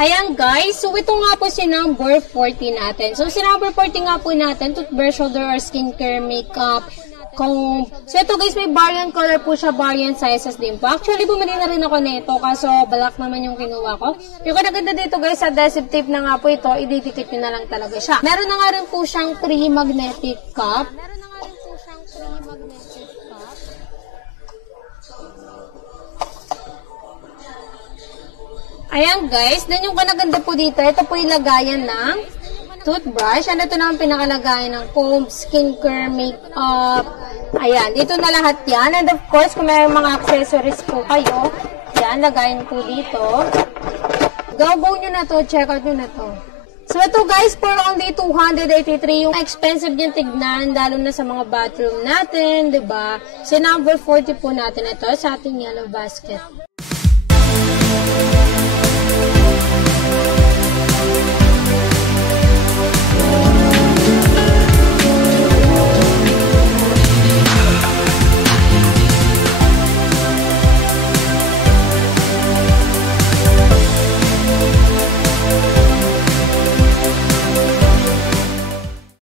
Ayan guys, so ito nga po si number 40 natin. So si number 40 nga po natin, toothbrush, shoulder or skincare, makeup, comb. So ito guys, may variant color po siya, variant sizes din po. Actually, bumili na rin ako nito kaso black naman yung kinuha ko. Yung kinaganda dito guys, adhesive tape na nga po ito, ididikit nyo na lang talaga siya. Meron na nga rin po siyang free magnetic cup. Ayan guys, then yung kanaganda po dito, ito po yung lagayan ng toothbrush. Ano ito naman pinakalagayan ng comb, skincare, makeup. Ayan, dito na lahat yan. And of course, kung may mga accessories po kayo, yan, lagayan po dito. Go nyo na to, check out nyo na to. So ito guys, for only 283, yung expensive yung tignan, lalo na sa mga bathroom natin, 'di ba? So number 40 po natin ito sa ating yellow basket.